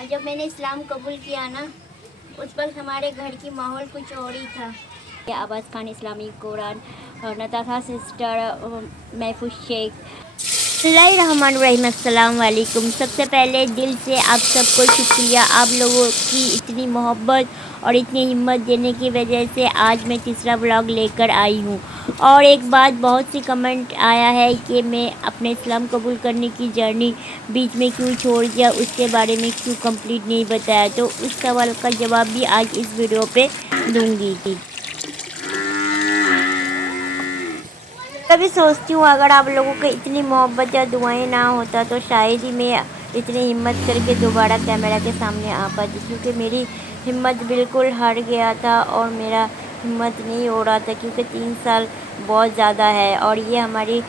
और जब मैंने इस्लाम कबूल किया ना, उस वक्त हमारे घर की माहौल कुछ और ही था। आवाज़ खान, इस्लामिक कुरान, नताशा सिस्टर, महफूज शेख। बिस्मिल्लाहिर्रहमानिर्रहीम, अस्सलाम वालेकुम। सबसे पहले दिल से आप सबको शुक्रिया, आप लोगों की इतनी मोहब्बत और इतनी हिम्मत देने की वजह से आज मैं तीसरा व्लॉग लेकर आई हूँ। और एक बात, बहुत सी कमेंट आया है कि मैं अपने इस्लाम कबूल करने की जर्नी बीच में क्यों छोड़ दिया, उसके बारे में क्यों कंप्लीट नहीं बताया, तो उस सवाल का जवाब भी आज इस वीडियो पे दूँगी। कभी सोचती हूँ अगर आप लोगों की इतनी मोहब्बत या दुआएं ना होता तो शायद ही मैं इतनी हिम्मत करके दोबारा कैमरा के सामने आ पाती, क्योंकि मेरी हिम्मत बिल्कुल हार गया था और मेरा हिम्मत नहीं हो रहा था, क्योंकि 3 साल बहुत ज़्यादा है। और ये हमारी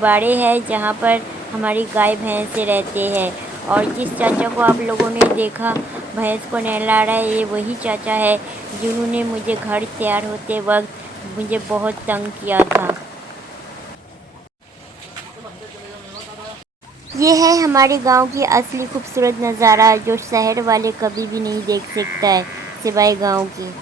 बाड़े है जहाँ पर हमारी गाय भैंसे रहते हैं। और जिस चाचा को आप लोगों ने देखा भैंस को नहला रहा है, ये वही चाचा है जिन्होंने मुझे घर तैयार होते वक्त मुझे बहुत तंग किया था। ये है हमारे गांव की असली खूबसूरत नज़ारा, जो शहर वाले कभी भी नहीं देख सकता है सिवाय गांव की।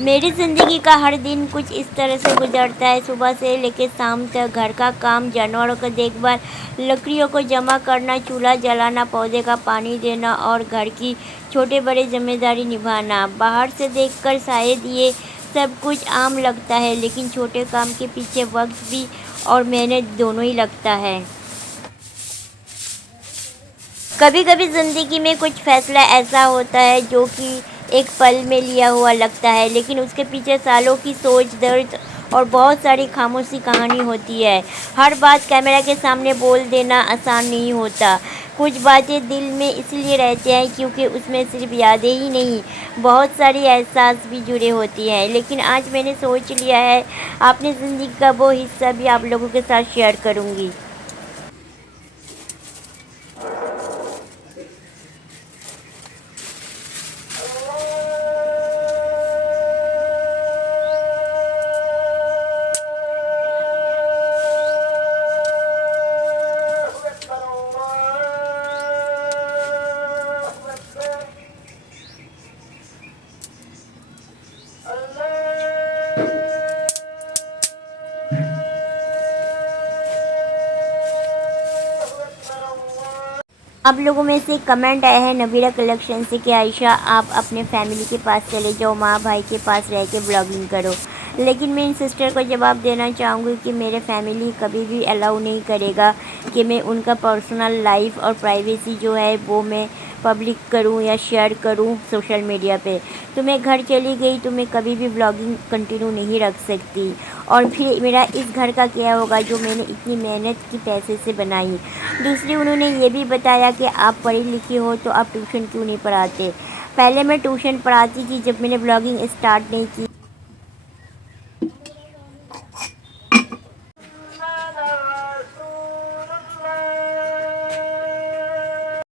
मेरी ज़िंदगी का हर दिन कुछ इस तरह से गुजरता है, सुबह से लेकर शाम तक। घर का काम, जानवरों का देखभाल, लकड़ियों को जमा करना, चूल्हा जलाना, पौधे का पानी देना और घर की छोटे बड़े जिम्मेदारी निभाना। बाहर से देखकर शायद ये सब कुछ आम लगता है, लेकिन छोटे काम के पीछे वक्त भी और मेहनत दोनों ही लगता है। कभी कभी ज़िंदगी में कुछ फ़ैसला ऐसा होता है जो कि एक पल में लिया हुआ लगता है, लेकिन उसके पीछे सालों की सोच, दर्द और बहुत सारी खामोशी कहानी होती है। हर बात कैमरा के सामने बोल देना आसान नहीं होता। कुछ बातें दिल में इसलिए रहती हैं क्योंकि उसमें सिर्फ यादें ही नहीं, बहुत सारी एहसास भी जुड़े होती हैं। लेकिन आज मैंने सोच लिया है अपनी ज़िंदगी का वो हिस्सा भी आप लोगों के साथ शेयर करूँगी। आप लोगों में से कमेंट आया है नबीरा कलेक्शन से कि आयशा आप अपने फैमिली के पास चले जाओ, माँ भाई के पास रह के ब्लॉगिंग करो। लेकिन मैं इन सिस्टर को जवाब देना चाहूँगी कि मेरे फैमिली कभी भी अलाउ नहीं करेगा कि मैं उनका पर्सनल लाइफ और प्राइवेसी जो है वो मैं पब्लिक करूं या शेयर करूं सोशल मीडिया पे। तो मैं घर चली गई तो मैं कभी भी ब्लॉगिंग कंटिन्यू नहीं रख सकती। और फिर मेरा इस घर का क्या होगा जो मैंने इतनी मेहनत की पैसे से बनाई। दूसरी, उन्होंने ये भी बताया कि आप पढ़ी लिखी हो तो आप ट्यूशन क्यों नहीं पढ़ाते। पहले मैं ट्यूशन पढ़ाती थी जब मैंने ब्लॉगिंग स्टार्ट नहीं की।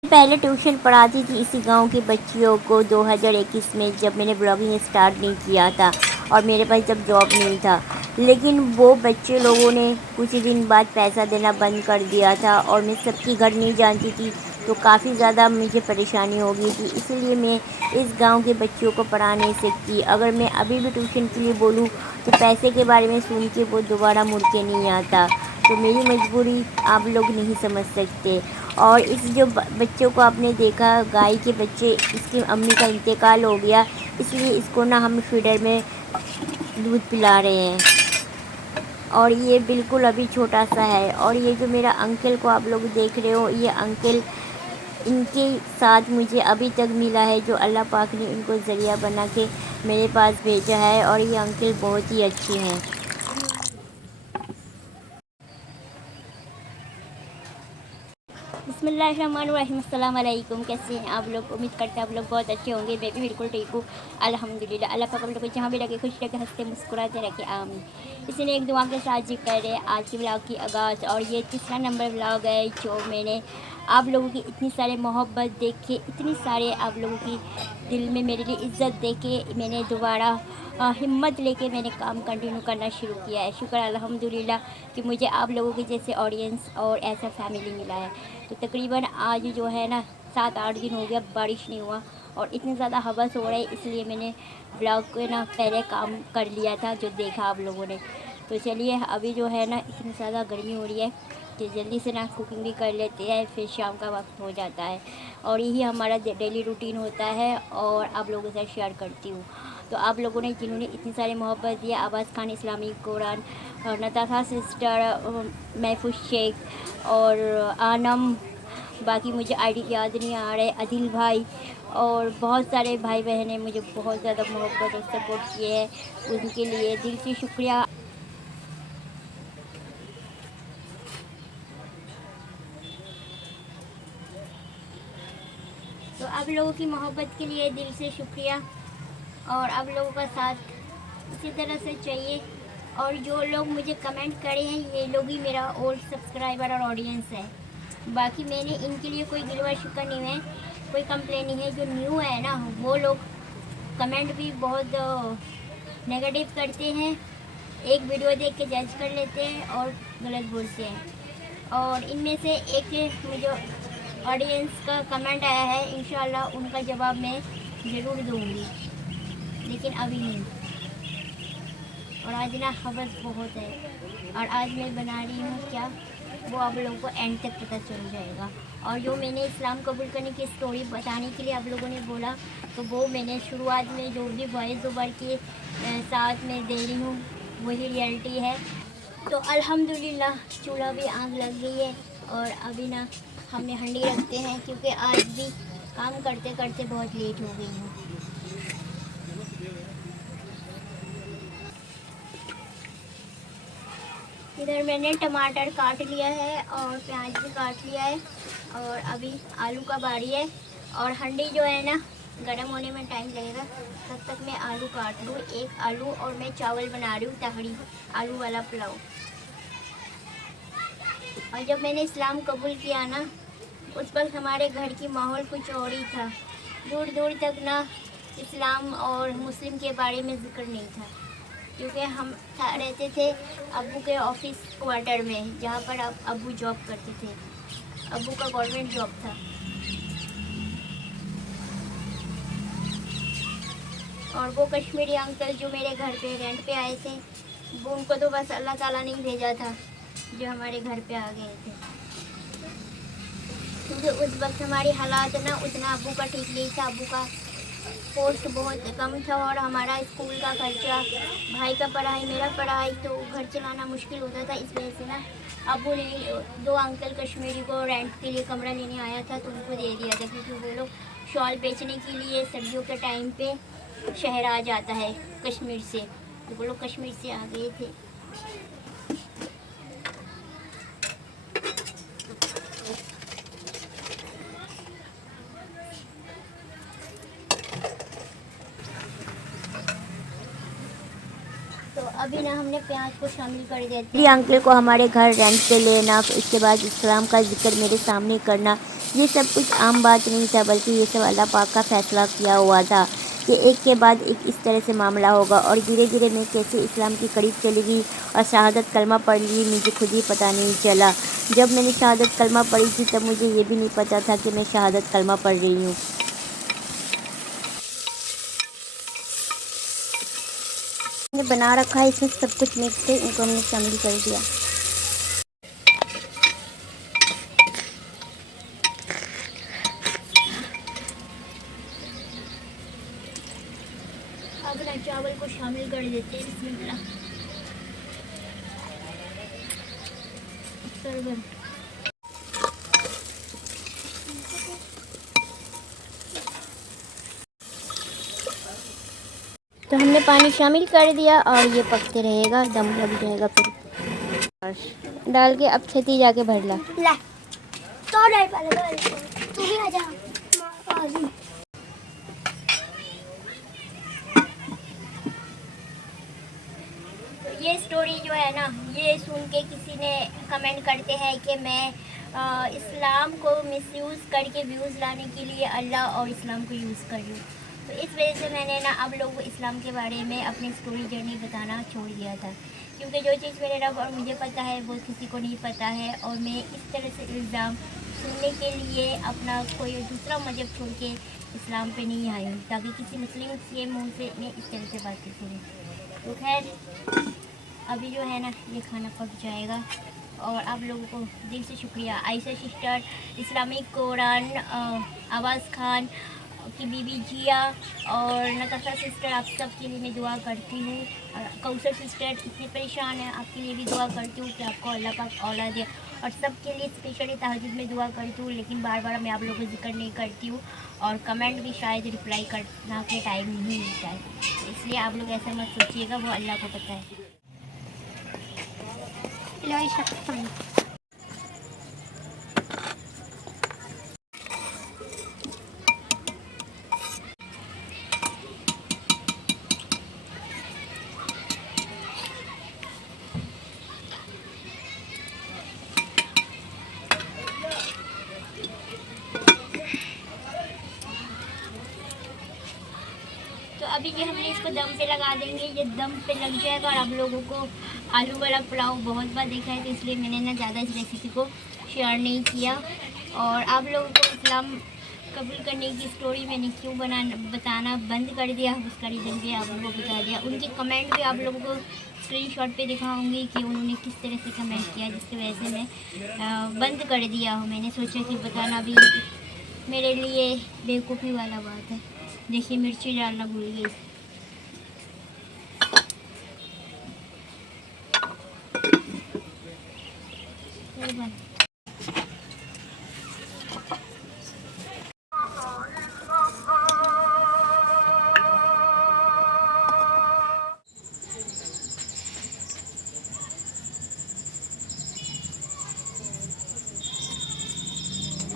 पहले ट्यूशन पढ़ाती थी इसी गांव की बच्चियों को 2021 में, जब मैंने ब्लॉगिंग स्टार्ट नहीं किया था और मेरे पास जब जॉब नहीं था। लेकिन वो बच्चे लोगों ने कुछ दिन बाद पैसा देना बंद कर दिया था और मैं सबकी घर नहीं जानती थी, तो काफ़ी ज़्यादा मुझे परेशानी हो गई थी। इसलिए मैं इस गांव के बच्चियों को पढ़ा नहीं सकती। अगर मैं अभी भी ट्यूशन के लिए बोलूँ तो पैसे के बारे में सुन के वो दोबारा मुड़ के नहीं आता। तो मेरी मजबूरी आप लोग नहीं समझ सकते। और इस जो बच्चों को आपने देखा, गाय के बच्चे, इसकी अम्मी का इंतकाल हो गया, इसलिए इसको ना हम फीडर में दूध पिला रहे हैं। और ये बिल्कुल अभी छोटा सा है। और ये जो मेरा अंकल को आप लोग देख रहे हो, ये अंकल, इनके साथ मुझे अभी तक मिला है, जो अल्लाह पाक ने इनको ज़रिया बना के मेरे पास भेजा है। और ये अंकल बहुत ही अच्छे हैं। बिस्मिल्लाहिर्रहमानिर्रहीम, अस्सलाम वालेकुम। कैसे हैं आप लोग? उम्मीद करते हैं आप लोग बहुत अच्छे होंगे। मैं भी बिल्कुल ठीक हूँ, अल्हम्दुलिल्लाह। अल्लाह पाक आप लोग को जहाँ भी रखे खुश रखे, हंसते मुस्कुराते रखे, आमीन। इसलिए एक दुआ के साथ जिक्र है आज के ब्लॉग की आगाज़। और ये तीसरा नंबर ब्लॉग है जो मैंने आप लोगों की इतनी सारे मोहब्बत देख के, इतनी सारे आप लोगों की दिल में मेरे लिए इज़्ज़त दे के मैंने दोबारा हिम्मत लेके मैंने काम कंटिन्यू करना शुरू किया है। शुक्र अल्हम्दुलिल्लाह कि मुझे आप लोगों के जैसे ऑडियंस और ऐसा फैमिली मिला है। तो तकरीबन आज जो है ना 7-8 दिन हो गया बारिश नहीं हुआ और इतनी ज़्यादा हवस हो रही है, इसलिए मैंने ब्लॉग को ना पहले काम कर लिया था जो देखा आप लोगों ने। तो चलिए अभी जो है ना इतनी ज़्यादा गर्मी हो रही है कि जल्दी से ना कुकिंग भी कर लेते हैं, फिर शाम का वक्त हो जाता है और यही हमारा डेली रूटीन होता है और आप लोगों के साथ शेयर करती हूँ। तो आप लोगों ने जिन्होंने इतनी सारी मोहब्बत दी, आवाज़ खान इस्लामी कुरान और नताशा सिस्टर, महफूज शेख और आनम, बाकी मुझे आईडी याद नहीं आ रहे, आदिल भाई और बहुत सारे भाई बहन ने मुझे बहुत ज़्यादा मोहब्बत और सपोर्ट किए हैं, उनके लिए दिल से शुक्रिया। तो आप लोगों की मोहब्बत के लिए दिल से शुक्रिया और आप लोगों का साथ इसी तरह से चाहिए। और जो लोग मुझे कमेंट करे हैं ये लोग ही मेरा ओल्ड सब्सक्राइबर और ऑडियंस है। बाकी मैंने इनके लिए कोई गिलवा शिकवा नहीं है, कोई कंप्लेन नहीं है। जो न्यू है ना वो लोग कमेंट भी बहुत नेगेटिव करते हैं, एक वीडियो देख के जज कर लेते हैं और गलत बोलते हैं। और इनमें से एक मुझे ऑडियंस का कमेंट आया है, इंशाल्लाह उनका जवाब मैं ज़रूर दूँगी, लेकिन अभी नहीं। और आज ना हवस बहुत है और आज मैं बना रही हूँ क्या वो आप लोगों को एंड तक पता चल जाएगा। और जो मैंने इस्लाम कबूल करने की स्टोरी बताने के लिए आप लोगों ने बोला, तो वो मैंने शुरुआत में जो भी वॉइस ओवर के साथ में दे रही हूँ वही रियलिटी है। तो अल्हम्दुलिल्लाह चूल्हा भी आग लग गई है और अभी ना हमने हंडी रखते हैं क्योंकि आज भी काम करते करते बहुत लेट हो गई हूँ। इधर मैंने टमाटर काट लिया है और प्याज भी काट लिया है और अभी आलू का बारी है। और हंडी जो है ना गर्म होने में टाइम लगेगा, तब तक मैं आलू काट लूँ। एक आलू और मैं चावल बना रही हूँ तहरी, आलू वाला पुलाव। और जब मैंने इस्लाम कबूल किया ना उस वक्त हमारे घर की माहौल कुछ और ही था। दूर दूर तक ना इस्लाम और मुस्लिम के बारे में ज़िक्र नहीं था, क्योंकि हम रहते थे अब्बू के ऑफिस क्वार्टर में, जहाँ पर अब अब्बू जॉब करते थे। अब्बू का गवर्नमेंट जॉब था। और वो कश्मीरी अंकल जो मेरे घर पे रेंट पे आए थे, वो उनको तो बस अल्लाह ताला ने ही भेजा था जो हमारे घर पे आ गए थे, क्योंकि उस वक्त हमारी हालात ना उतना अब्बू का ठीक नहीं था। अब्बू का पोस्ट बहुत कम था और हमारा स्कूल का खर्चा, भाई का पढ़ाई, मेरा पढ़ाई, तो घर चलाना मुश्किल होता था। इस वजह से ना अब्बू ने दो अंकल कश्मीरी को रेंट के लिए कमरा लेने आया था तो उनको दे दिया था, क्योंकि वो लोग शॉल बेचने के लिए सर्दियों के टाइम पे शहर आ जाता है कश्मीर से, तो वो लोग कश्मीर से आ गए थे। तो अभी ना हमने प्याज को शामिल कर दिया। मेरे अंकल को हमारे घर रेंट पे लेना, इसके बाद इस्लाम का जिक्र मेरे सामने करना, ये सब कुछ आम बात नहीं था, बल्कि ये सब अल्लाह पाक का फैसला किया हुआ था कि एक के बाद एक इस तरह से मामला होगा। और धीरे धीरे मैं कैसे इस्लाम की करीब चली गई और शहादत कलमा पढ़ ली मुझे खुद ही पता नहीं चला। जब मैंने शहादत कलमा पढ़ी थी तब मुझे ये भी नहीं पता था कि मैं शहादत कलमा पढ़ रही हूँ। हमने बना रखा है, इसमें सब कुछ मिक्स है, इनको हमने शामिल कर दिया। अब ना चावल को शामिल कर देते हैं बिस्मिल्लाह। सरवर तो हमने पानी शामिल कर दिया और ये पकते रहेगा, दम लग जाएगा। फिर डाल के अब छती जाके भर ला। तो तू भी आ जा। तो ये स्टोरी जो है ना, ये सुन के किसी ने कमेंट करते हैं कि मैं इस्लाम को मिसयूज़ करके व्यूज़ लाने के लिए अल्लाह और इस्लाम को यूज़ कर रही हूँ। तो इस वजह से मैंने ना आप लोगों को इस्लाम के बारे में अपनी स्टोरी जर्नी बताना छोड़ दिया था, क्योंकि जो चीज़ मेरे रब और मुझे पता है वो किसी को नहीं पता है। और मैं इस तरह से इल्ज़ाम सुनने के लिए अपना कोई दूसरा मज़हब छोड़ के इस्लाम पे नहीं आई हूँ, ताकि किसी मुस्लिम के मुंह से मैं इस तरह से बातें सुनूँ। तो खैर अभी जो है ना ये खाना पक जाएगा, और आप लोगों को दिल से शुक्रिया। आयशा सिस्टर, इस्लामिक कोरान, आवाज़ खान की बीबी जिया और नताशा सिस्टर, आप सब के लिए मैं दुआ करती हूँ। और कौसर सिस्टर इतनी परेशान है, आपके लिए भी दुआ करती हूँ कि आपको अल्लाह पाक औलाद दे। और सब के लिए स्पेशली तहज्जुद में दुआ करती हूँ, लेकिन बार बार मैं आप लोगों को जिक्र नहीं करती हूँ, और कमेंट भी शायद रिप्लाई करना के टाइम नहीं मिलता है, इसलिए आप लोग ऐसा मत सोचिएगा, वो अल्लाह को पता है। तो अभी ये हमने इसको दम पे लगा देंगे, ये दम पे लग जाएगा। और आप लोगों को आलू वाला पुलाव बहुत बार देखा है, तो इसलिए मैंने ना ज़्यादा इस रेसिपी को शेयर नहीं किया। और आप लोगों को इस्लाम कबूल करने की स्टोरी मैंने क्यों बताना बंद कर दिया, उसका रीज़न भी आप लोगों को बता दिया। उनके कमेंट भी आप लोगों को स्क्रीनशॉट पे दिखाऊंगी कि उन्होंने किस तरह से कमेंट किया, जिसकी वजह से मैं बंद कर दिया हूँ। मैंने सोचा कि बताना भी मेरे लिए बेवकूफ़ी वाला बात है। देखिए मिर्ची डालना भूल गई।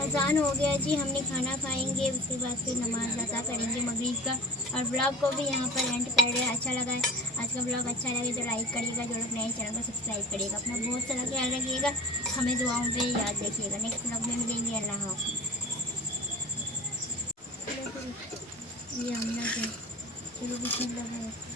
अज़ान हो गया जी, हमने खाना खाएंगे, उसके बाद फिर नमाज अदा करेंगे मगरिब का। और ब्लॉग को भी यहाँ पर एंड कर रहे हैं। अच्छा लगा आज का ब्लॉग, अच्छा लगे तो लाइक करिएगा, जो लोग नए चैनल को सब्सक्राइब करिएगा। अपना बहुत सारा ख्याल रखिएगा, हमें दुआओं पे याद रखिएगा। नेक्स्ट ब्लॉग में मिलेंगे। अल्लाह हाफ़िज़। ये हमला चलो बिस्मिल्लाह।